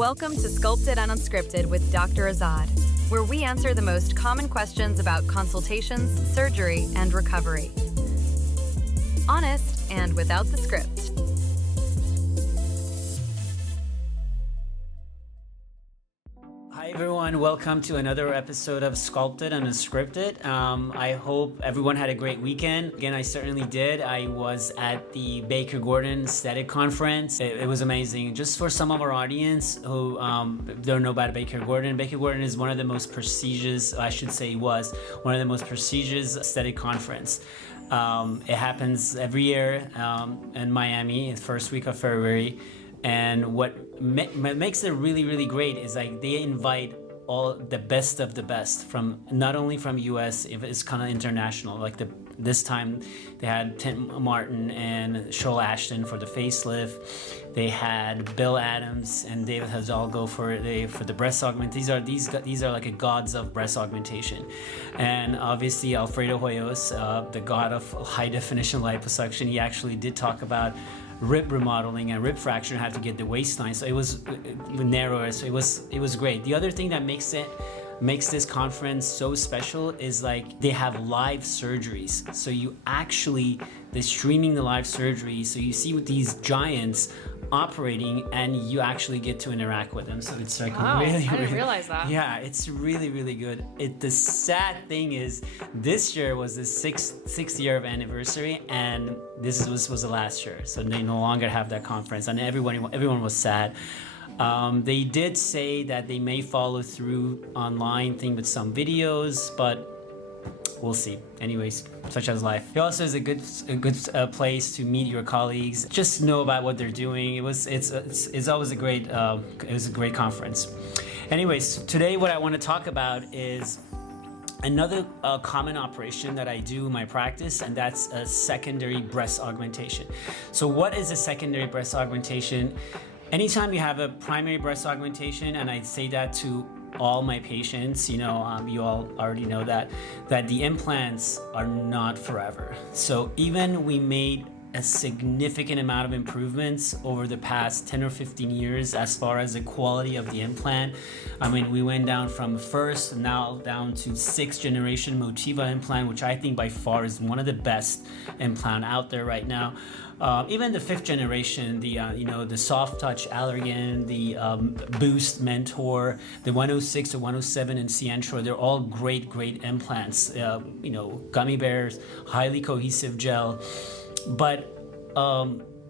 Welcome to Sculpted and Unscripted with Dr. Azad, where we answer the most common questions about consultations, surgery, and recovery. Honest and without the script. Hi everyone, welcome to another episode of Sculpted and Unscripted. I hope everyone had a great weekend. Again, I certainly did. I was at the Baker Gordon Aesthetic Conference. It was amazing. Just for some of our audience who don't know about Baker Gordon is one of the most prestigious, was one of the most prestigious aesthetic conference. It happens every year in Miami, the first week of February. And what makes it really, really great is like they invite all the best of the best from not only from US, if it's kind of international. Like this time they had Tim Martin and Shoal Ashton for the facelift. They had Bill Adams and David Hazalgo for the breast augment. These are like a gods of breast augmentation, and obviously Alfredo Hoyos, the god of high definition liposuction. He actually did talk about rib remodeling and rib fracture and how to get the waistline, so it was narrower, so it was great. The other thing that makes this conference so special is like they have live surgeries, so they're streaming the live surgery, so you see with these giants operating and you actually get to interact with them. So it's like wow, really, I didn't realize that. Yeah, it's really, really good. The sad thing is this year was the sixth year of anniversary, and this was the last year, so they no longer have that conference, and everyone was sad. They did say that they may follow through online thing with some videos, but we'll see. Anyways, such as life. It also is a good place to meet your colleagues. Just know about what they're doing. It's always a great conference. Anyways, today what I want to talk about is another common operation that I do in my practice, and that's a secondary breast augmentation. So what is a secondary breast augmentation? Anytime you have a primary breast augmentation, and I say that to all my patients, you all already know that the implants are not forever. So even we made a significant amount of improvements over the past 10 or 15 years as far as the quality of the implant. I mean, we went down from first now down to 6th generation Motiva implant, which I think by far is one of the best implant out there right now. Even the 5th generation, the Soft Touch Allergan, the Boost Mentor, the 106 or 107 and Cientro, they're all great implants. Gummy bears, highly cohesive gel. But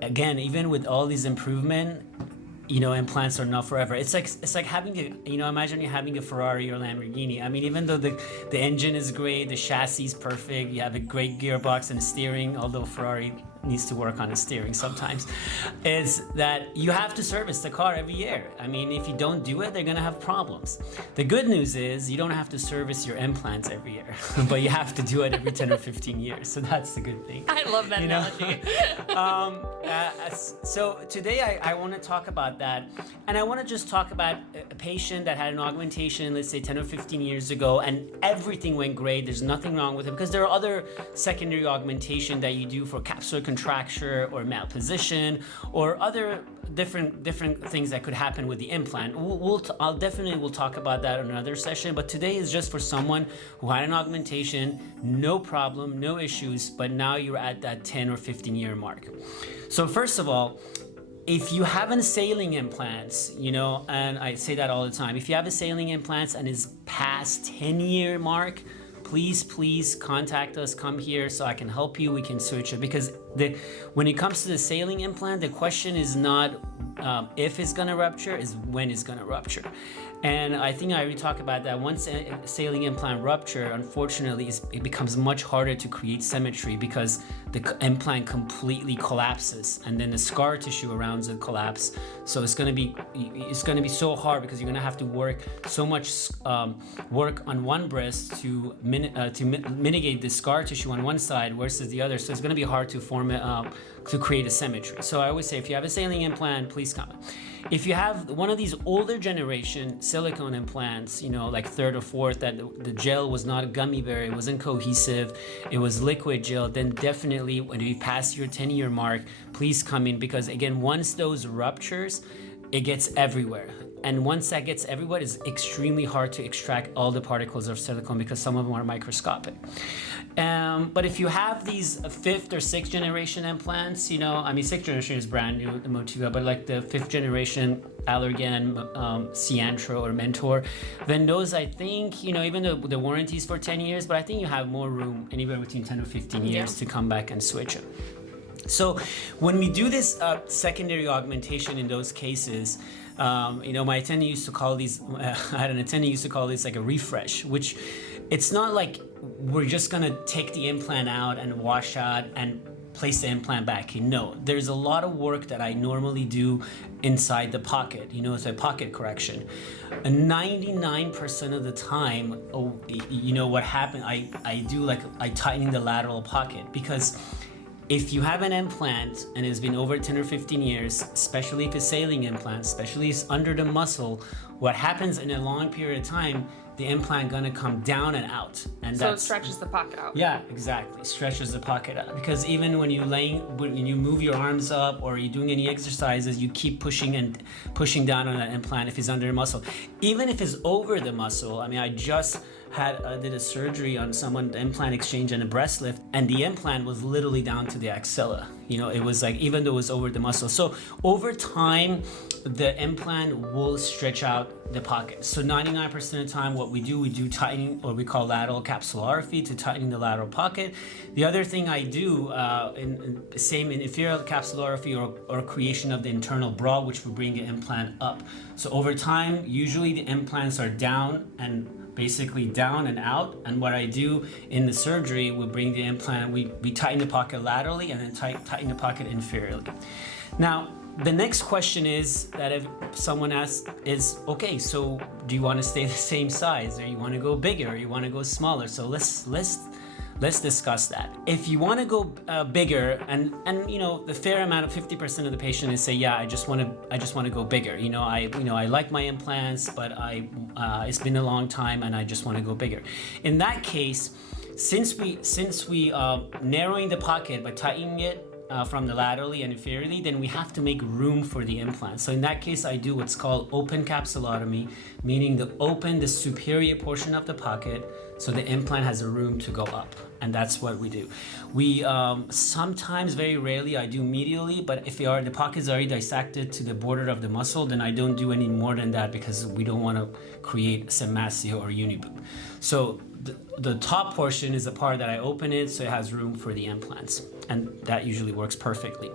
again, even with all these improvement, implants are not forever. It's like having imagine you're having a Ferrari or Lamborghini. I mean, even though the engine is great, the chassis is perfect, you have a great gearbox and steering, although Ferrari needs to work on the steering sometimes, is that you have to service the car every year. I mean, if you don't do it, they're gonna have problems. The good news is you don't have to service your implants every year, but you have to do it every 10 or 15 years. So that's the good thing. I love that analogy. So today I want to talk about that, and I want to just talk about a patient that had an augmentation, let's say 10 or 15 years ago, and everything went great. There's nothing wrong with it, because there are other secondary augmentation that you do for capsular contracture or malposition or other different things that could happen with the implant. We'll talk about that in another session, but today is just for someone who had an augmentation, no problem, no issues, but now you're at that 10 or 15 year mark. So first of all, if you have a saline implants, and I say that all the time, if you have a saline implants and is past 10-year mark, please contact us, come here so I can help you, we can switch it, because when it comes to the saline implant, the question is not if it's gonna rupture, is when it's gonna rupture. And I think I already talked about that. Once a saline implant rupture, unfortunately, it becomes much harder to create symmetry because the implant completely collapses, and then the scar tissue around it collapse. So it's gonna be so hard, because you're gonna have to work so much work on one breast to mitigate the scar tissue on one side versus the other. So it's gonna be hard to form to create a symmetry. So I always say, if you have a saline implant, please come. If you have one of these older generation silicone implants, like 3rd or 4th, that the gel was not a gummy bear, it wasn't cohesive, it was liquid gel, then definitely when you pass your 10-year mark, please come in, because again, once those ruptures, it gets everywhere. and once that gets everywhere, it's extremely hard to extract all the particles of silicone because some of them are microscopic. But if you have these 5th or 6th generation implants, you know, I mean, 6th generation is brand new, the Motiva, but like the 5th generation Allergan, Ciantro or Mentor, then those, I think, you know, even though the warranty is for 10 years, but I think you have more room, anywhere between 10 or 15 years to come back and switch it. So when we do this secondary augmentation in those cases, you know, my attending used to call these, I had an attending used to call this like a refresh, which it's not like we're just gonna take the implant out and wash out and place the implant back in. No, there's a lot of work that I normally do inside the pocket, you know, it's a pocket correction. 99% of the time, you know what happened, I do like, I tighten the lateral pocket, because if you have an implant and it's been over 10 or 15 years, especially if it's a saline implant, especially if it's under the muscle, what happens in a long period of time, the implant gonna come down and out, and so it stretches the pocket out. Yeah, exactly, stretches the pocket out. Because even when you move your arms up or you're doing any exercises, you keep pushing down on that implant if it's under the muscle. Even if it's over the muscle, I mean, I just did a surgery on someone, the implant exchange and a breast lift, and the implant was literally down to the axilla. You know, it was like, even though it was over the muscle. So over time, the implant will stretch out the pocket. So 99% of the time, what we do tightening, or we call lateral capsulorrhaphy, to tighten the lateral pocket. The other thing I do, in inferior capsulorrhaphy or creation of the internal bra, which will bring the implant up. So over time, usually the implants are down and basically down and out, and what I do in the surgery, we bring the implant, we tighten the pocket laterally and then tighten the pocket inferiorly. Now, the next question is that if someone asks is, okay, so do you want to stay the same size, or you want to go bigger, or you want to go smaller? So let's discuss that. If you want to go bigger, and you know, the fair amount of 50% of the patients say, yeah, I just want to go bigger. You know, I like my implants, but it's been a long time and I just want to go bigger. In that case, since we narrowing the pocket by tightening it from the laterally and inferiorly, then we have to make room for the implant. So in that case, I do what's called open capsulotomy, meaning to open the superior portion of the pocket so the implant has a room to go up, and that's what we do. We sometimes, very rarely, I do medially, but if the pocket is already dissected to the border of the muscle, then I don't do any more than that, because we don't want to create symastia or uniboob. So the top portion is the part that I open it so it has room for the implants, and that usually works perfectly.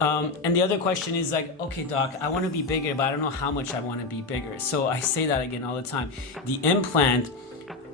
And the other question is like, okay, doc, I want to be bigger, but I don't know how much I want to be bigger. So I say that again all the time. The implant,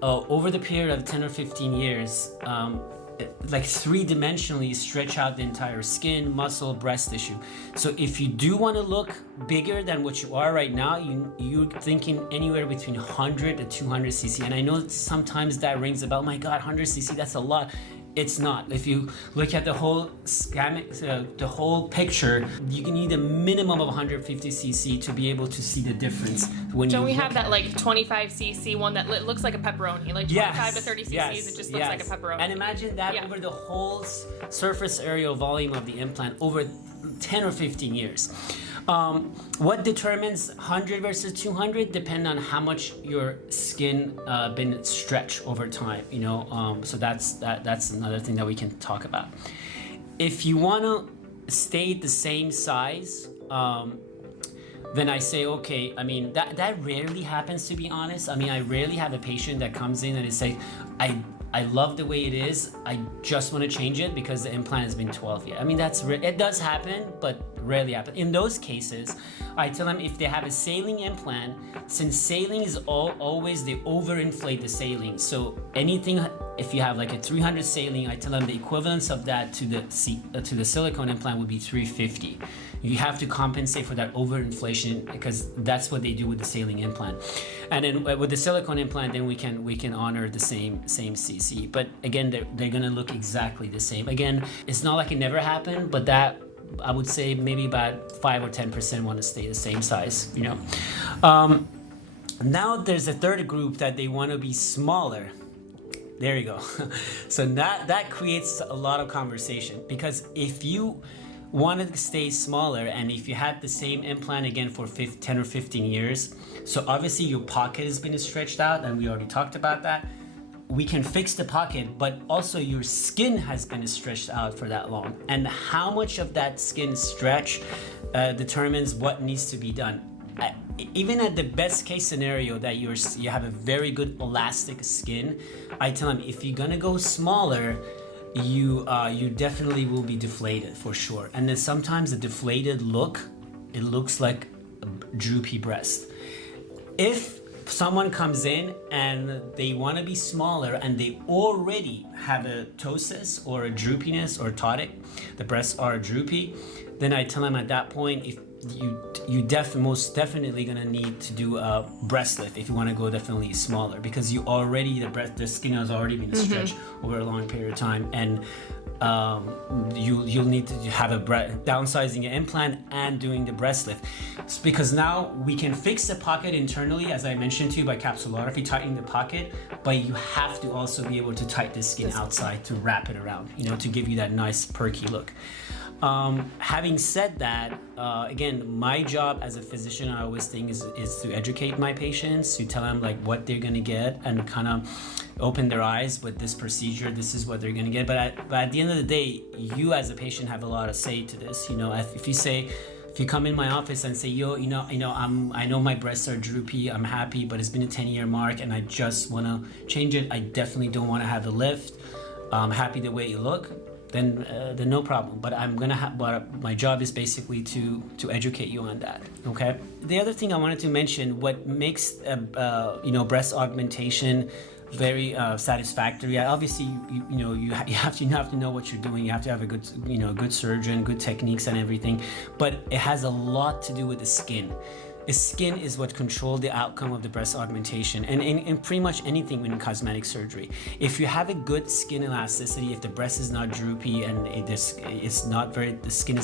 over the period of 10 or 15 years, like 3-dimensionally stretch out the entire skin, muscle, breast tissue. So if you do want to look bigger than what you are right now, you're thinking anywhere between 100 to 200 cc. And I know sometimes that rings about, my God, 100 cc, that's a lot. It's not. If you look at the whole the whole picture, you can need a minimum of 150 cc to be able to see the difference. Don't we have that like 25 cc one that looks like a pepperoni, like 25 to 30 cc's, it just looks like a pepperoni. And imagine that over the whole surface area volume of the implant over 10 or 15 years. What determines 100 versus 200 depend on how much your skin been stretched over time, you know. So that's another thing that we can talk about. If you want to stay the same size, then I say, okay, I mean, that rarely happens, to be honest. I mean, I rarely have a patient that comes in and is like, I love the way it is, I just want to change it because the implant has been 12 years. I mean, it does happen, but rarely happen. In those cases, I tell them if they have a saline implant, since saline is always, they overinflate the saline. So anything, if you have like a 300 saline, I tell them the equivalence of that to the silicone implant would be 350. You have to compensate for that overinflation, because that's what they do with the saline implant. And then with the silicone implant, then we can honor the same CC. But again, they're gonna look exactly the same. Again, it's not like it never happened, but that, I would say maybe about 5 or 10% want to stay the same size, you know. Now there's a third group that they want to be smaller. There you go. So that creates a lot of conversation, because if you want to stay smaller, and if you had the same implant again for 10 or 15 years, so obviously your pocket has been stretched out, and we already talked about that. We can fix the pocket, but also your skin has been stretched out for that long, and how much of that skin stretch determines what needs to be done. Even at the best case scenario that you have a very good elastic skin, I tell them if you're gonna go smaller, you definitely will be deflated for sure. And then sometimes the deflated look, it looks like a droopy breast. If someone comes in and they want to be smaller and they already have a ptosis or a droopiness or ptotic, the breasts are droopy, then I tell them at that point, if you most definitely gonna need to do a breast lift if you want to go definitely smaller, because you already the skin has already been stretched over a long period of time, and you'll need to have a downsizing an implant and doing the breast lift, because now we can fix the pocket internally, as I mentioned to you, by capsulography, tightening the pocket, but you have to also be able to tighten the skin outside to wrap it around, to give you that nice perky look. Having said that, again, my job as a physician, I always think is to educate my patients, to tell them like what they're gonna get and kind of open their eyes with this procedure. This is what they're gonna get. But at the end of the day, you as a patient have a lot of say to this. If you come in my office and say, I know my breasts are droopy, I'm happy, but it's been a 10-year mark and I just wanna change it. I definitely don't wanna have a lift. I'm happy the way you look. Then no problem. But my job is basically to educate you on that. Okay. The other thing I wanted to mention, what makes breast augmentation very satisfactory. Obviously, you have to know what you're doing. You have to have a good surgeon, good techniques and everything. But it has a lot to do with the skin. The skin is what controls the outcome of the breast augmentation, and in pretty much anything in cosmetic surgery. If you have a good skin elasticity, if the breast is not droopy and the skin is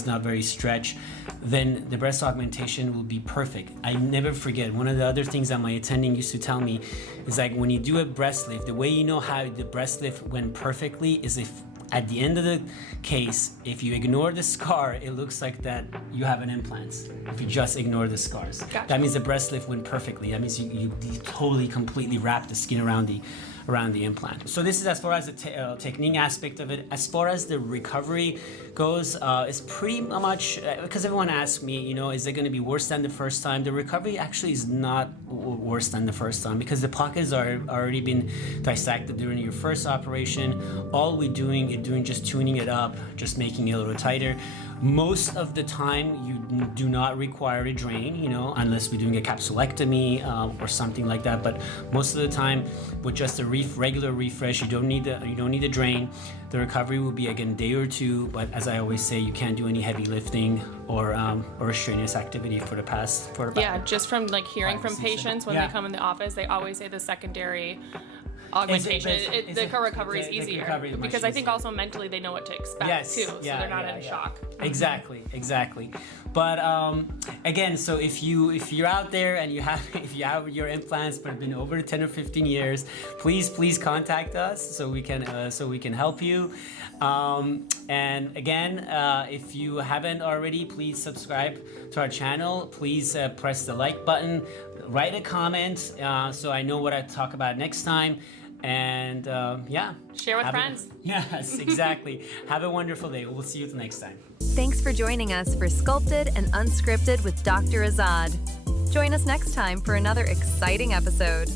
not very stretched, then the breast augmentation will be perfect. I never forget, one of the other things that my attending used to tell me is like, when you do a breast lift, the way you know how the breast lift went perfectly is if at the end of the case, if you ignore the scar, it looks like that you have an implant. If you just ignore the scars, Gotcha. That means the breast lift went perfectly. That means you totally, completely wrap the skin around the implant. So this is as far as the technique aspect of it. As far as the recovery goes, it's pretty much, because everyone asks me, is it going to be worse than the first time? The recovery actually is not worse than the first time, because the pockets are already been dissected during your first operation. All we're doing is just tuning it up, just making it a little tighter. Most of the time, you do not require a drain, unless we're doing a capsulectomy or something like that. But most of the time, with just a regular refresh, you don't need a drain. The recovery will be again a day or two. But as I always say, you can't do any heavy lifting or strenuous activity for about just from like hearing from patients when they come in the office, they always say the secondary augmentation, the recovery is easier, because I think also mentally they know what to expect too, so they're not in shock. Exactly. But again, so if you're out there and if you have your implants but have been over 10 or 15 years, please contact us so we can help you. And again, if you haven't already, please subscribe to our channel. Please press the like button, write a comment so I know what I talk about next time. And share with friends. Yes, exactly. Have a wonderful day. We'll see you next time. Thanks for joining us for Sculpted and Unscripted with Dr. Azad. Join us next time for another exciting episode.